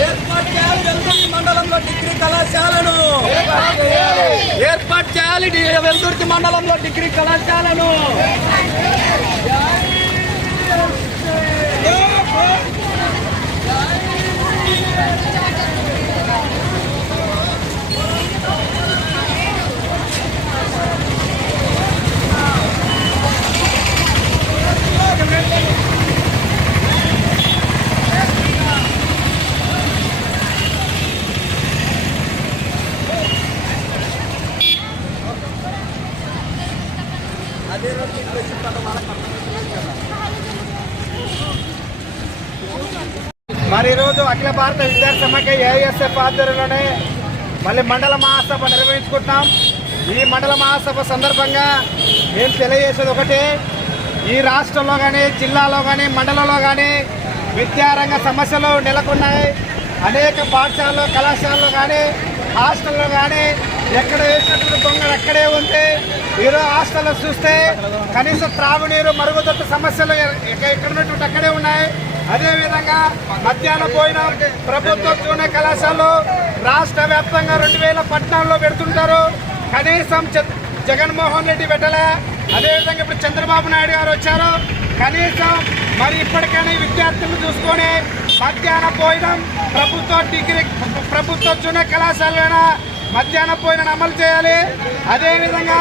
ఏర్పాటు చేయాలి వెల్దుర్తి మండలంలో డిగ్రీ కళాశాలను ఏర్పాటు చేయాలి డి- వెల్దుర్తి మండలంలో డిగ్రీ కళాశాలను మరి ఈరోజు అఖిల భారత విద్యార్థి సమాఖ్య ఏఎస్ఎఫ్ ఆధ్వర్యంలోనే మళ్ళీ మండల మహాసభ నిర్వహించుకుంటున్నాం. ఈ మండల మహాసభ సందర్భంగా మేము తెలియజేసేది ఒకటే ఈ రాష్ట్రంలో కానీ జిల్లాలో కానీ మండలంలో కానీ విద్యారంగ సమస్యలు నెలకొన్నాయి. అనేక పాఠశాలలో కళాశాలలో కానీ హాస్టల్లో కానీ ఎక్కడ వేసినటువంటి దొంగలు అక్కడే ఉంటే ఈరోజు హాస్టల్లో చూస్తే కనీసం త్రాగునీరు మరుగుదొడ్డు సమస్యలు ఎక్కడ ఉన్నటువంటి అక్కడే ఉన్నాయి. అదేవిధంగా మధ్యాహ్న పోయిన ప్రభుత్వ జూనియర్ కళాశాలలో రాష్ట్ర వ్యాప్తంగా రెండు వేల పట్టణాల్లో పెడుతుంటారు. కనీసం జ- జగన్మోహన్ రెడ్డి పెట్టలే. అదేవిధంగా ఇప్పుడు చంద్రబాబు నాయుడు గారు వచ్చారు. కనీసం మరి ఇప్పటికైనా విద్యార్థులను చూసుకొని మధ్యాహ్న భోజనం ప్రభుత్వ డిగ్రీ ప్రభుత్వ జూనియర్ కళాశాలైనా మధ్యాహ్నం పోయిన అమలు చేయాలి. అదేవిధంగా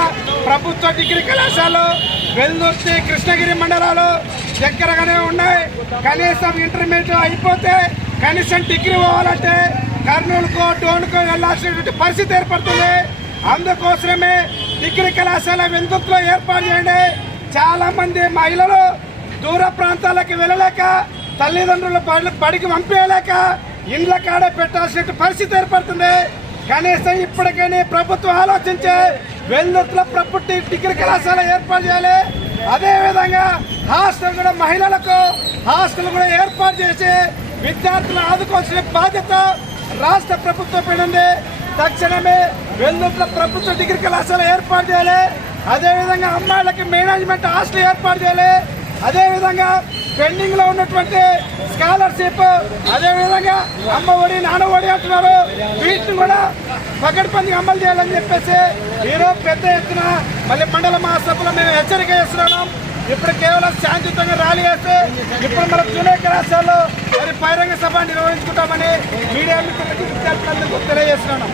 ప్రభుత్వ డిగ్రీ కళాశాలలు వెల్దుర్తి కృష్ణగిరి మండలాలు దగ్గరగానే ఉన్నాయి. కనీసం ఇంటర్మీడియట్ అయిపోతే కనీసం డిగ్రీ పోవాలంటే కర్నూలుకో టోన్కో వెళ్ళాల్సినటువంటి పరిస్థితి ఏర్పడుతుంది. అందుకోసమే డిగ్రీ కళాశాల వెల్దుర్తిలో ఏర్పాటు చేయండి. చాలామంది మహిళలు దూర ప్రాంతాలకు వెళ్ళలేక తల్లిదండ్రులు బడికి పంపించలేక ఇండ్ల కాడ పెట్టాల్సిన పరిస్థితి ఏర్పడుతుంది. కనీసం ఇప్పటికైనా ప్రభుత్వం ఆలోచించే వెల్లుర్తిలో ప్రభుత్వ డిగ్రీ కళాశాల ఏర్పాటు చేయాలి. అదేవిధంగా హాస్టల్ కూడా మహిళలకు హాస్టల్ కూడా ఏర్పాటు చేసి విద్యార్థులను ఆదుకోవాల్సిన బాధ్యత రాష్ట్ర ప్రభుత్వం పైన తక్షణమే వెల్లుర్తిలో ప్రభుత్వ డిగ్రీ కళాశాల ఏర్పాటు చేయాలి. అదేవిధంగా అమ్మాయిలకి మేనేజ్మెంట్ హాస్టల్ ఏర్పాటు చేయాలి. అదేవిధంగా పెండింగ్లో ఉన్నటువంటి స్కాలర్షిప్ అదేవిధంగా అమ్మ ఒడి నాన్న ఒడి అంటున్నారు. వీటిని కూడా పకడ్బందీ అమలు చేయాలని చెప్పేసి ఈరోజు పెద్ద ఎత్తున మళ్ళీ మండల మహాసభలో మేము హెచ్చరిక చేస్తున్నాం. ఇప్పుడు కేవలం శాంతియుతంగా ర్యాలీ చేస్తే ఇప్పుడు మనం జూనియర్ కళాశాలలో మరి బహిరంగ సభ నిర్వహించుకుంటామని మీడియా తెలియజేస్తున్నాం